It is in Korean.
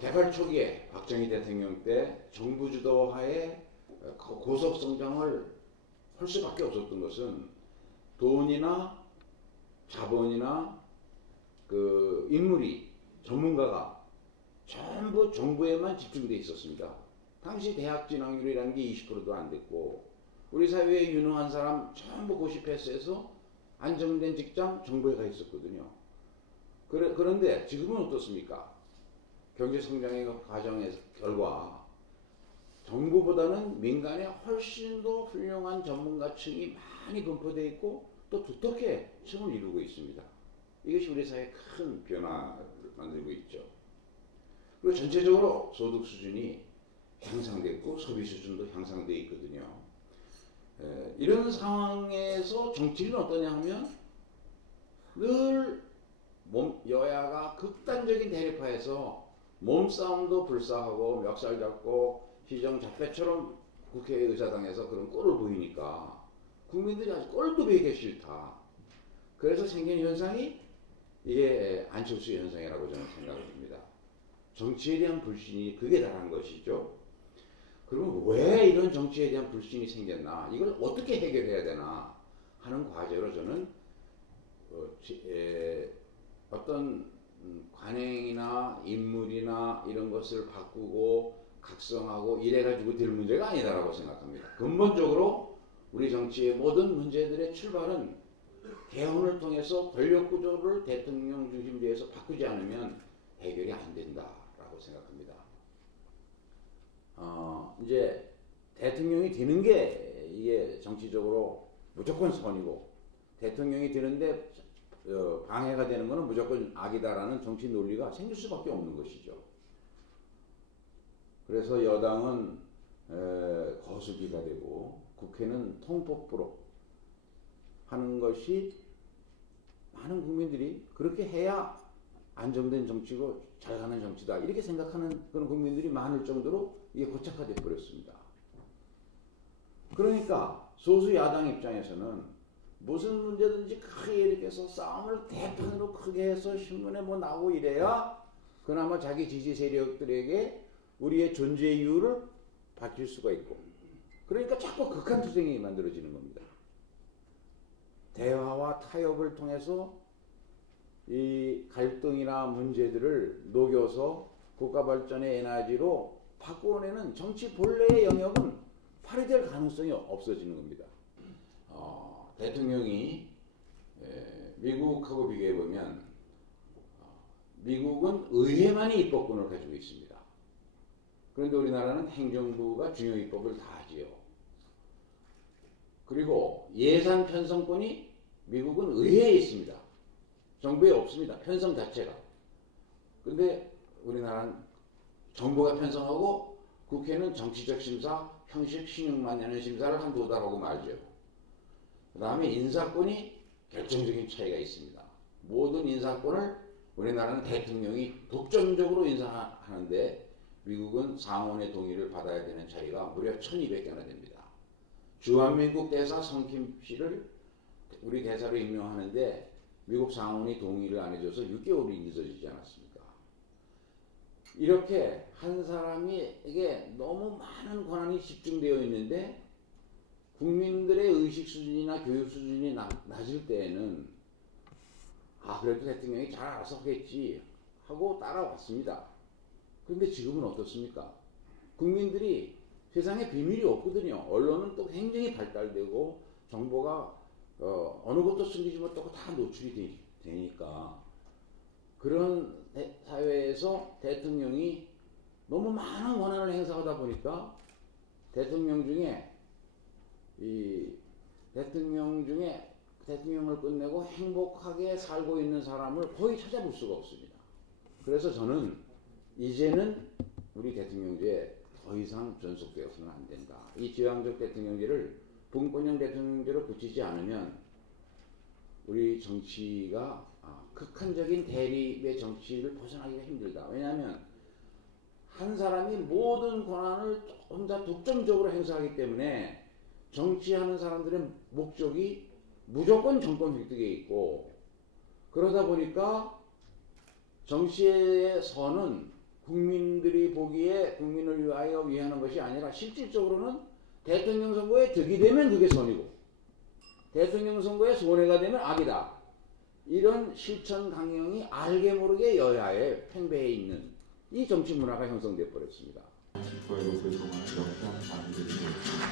개발 초기에 박정희 대통령 때 정부 주도하에 고속 성장을 할 수밖에 없었던 것은 돈이나 자본이나 그 인물이 전문가가 전부 정부에만 집중돼 있었습니다. 당시 대학 진학률이라는 게 20%도 안 됐고 우리 사회에 유능한 사람 전부 고시 패스해서 안정된 직장 정부에 가 있었거든요. 그런데 지금은 어떻습니까? 경제 성장의 과정의 결과 정부보다는 민간에 훨씬 더 훌륭한 전문가층이 많이 분포되어 있고 또 두텁게 층을 이루고 있습니다. 이것이 우리 사회의 큰 변화를 만들고 있죠. 그리고 전체적으로 소득 수준이 향상됐고 소비 수준도 향상되어 있거든요. 이런 상황에서 정치는 어떠냐 하면 늘 여야가 극단적인 대립화에서 몸싸움도 불사하고 멱살 잡고 시정 잡배처럼 국회의사당에서 그런 꼴을 보이니까 국민들이 아주 꼴도 보기 싫다. 그래서 생긴 현상이 이게 안철수 현상이라고 저는 생각합니다. 정치에 대한 불신이 극에 달한 것이죠. 그러면 왜 이런 정치에 대한 불신이 생겼나? 이걸 어떻게 해결해야 되나 하는 과제로 저는 어떤 관행이나 인물이나 이런 것을 바꾸고 각성하고 이래가지고 될 문제가 아니다라고 생각합니다. 근본적으로 우리 정치의 모든 문제들의 출발은 개헌을 통해서 권력구조를 대통령 중심제에서 바꾸지 않으면 해결이 안 된다라고 생각합니다. 이제 대통령이 되는 게 이게 정치적으로 무조건 선이고 대통령이 되는데 방해가 되는 것은 무조건 악이다라는 정치 논리가 생길 수밖에 없는 것이죠. 그래서 여당은 거수기가 되고 국회는 통법부로 하는 것이 많은 국민들이 그렇게 해야 안정된 정치고 잘 가는 정치다 이렇게 생각하는 그런 국민들이 많을 정도로 이게 고착화되어 버렸습니다. 그러니까 소수 야당 입장에서는 무슨 문제든지 크게 일으켜서 싸움을 대판으로 크게 해서 신문에 뭐 나오고 이래야 그나마 자기 지지 세력들에게 우리의 존재 이유를 밝힐 수가 있고 그러니까 자꾸 극한투쟁이 만들어지는 겁니다. 대화와 타협을 통해서 이 갈등이나 문제들을 녹여서 국가발전의 에너지로 바꾸어내는 정치 본래의 영역은 발휘될 가능성이 없어지는 겁니다. 대통령이 미국하고 비교해보면 미국은 의회만이 입법권을 가지고 있습니다. 그런데 우리나라는 행정부가 중요 입법을 다 하지요. 그리고 예산 편성권이 미국은 의회에 있습니다. 정부에 없습니다. 편성 자체가. 그런데 우리나라는 정부가 편성하고 국회는 정치적 심사, 형식 신용만년의 심사를 한두 달 하고 말죠. 그 다음에 인사권이 결정적인 차이가 있습니다. 모든 인사권을 우리나라는 대통령이 독점적으로 인사하는데 미국은 상원의 동의를 받아야 되는 차이가 무려 1200개나 됩니다. 주한미국 대사 성킴 씨를 우리 대사로 임명하는데 미국 상원이 동의를 안 해줘서 6개월이 늦어지지 않았습니까? 이렇게 한 사람에게 너무 많은 권한이 집중되어 있는데 국민들의 의식 수준이나 교육 수준이 낮을 때에는 그래도 대통령이 잘 알아서 하겠지 하고 따라왔습니다. 그런데 지금은 어떻습니까? 국민들이 세상에 비밀이 없거든요. 언론은 또 굉장히 발달되고 정보가 어느 것도 숨기지 못하고 다 노출이 되니까 그런 사회에서 대통령이 너무 많은 권한을 행사하다 보니까 대통령 중에 대통령을 끝내고 행복하게 살고 있는 사람을 거의 찾아볼 수가 없습니다. 그래서 저는 이제는 우리 대통령제에 더 이상 존속되어서는 안 된다. 이 지향적 대통령제를 분권형 대통령제로 붙이지 않으면 우리 정치가 극한적인 대립의 정치를 벗어나기가 힘들다. 왜냐하면 한 사람이 모든 권한을 혼자 독점적으로 행사하기 때문에 정치하는 사람들의 목적이 무조건 정권 획득에 있고, 그러다 보니까 정치의 선은 국민들이 보기에 국민을 위하여 위하는 것이 아니라 실질적으로는 대통령 선거에 득이 되면 그게 선이고 대통령 선거에 손해가 되면 악이다. 이런 실천 강령이 알게 모르게 여야에 팽배해 있는 이 정치 문화가 형성되어 버렸습니다. 정치권으로 그동안 역사하는 사람들이 있습니다.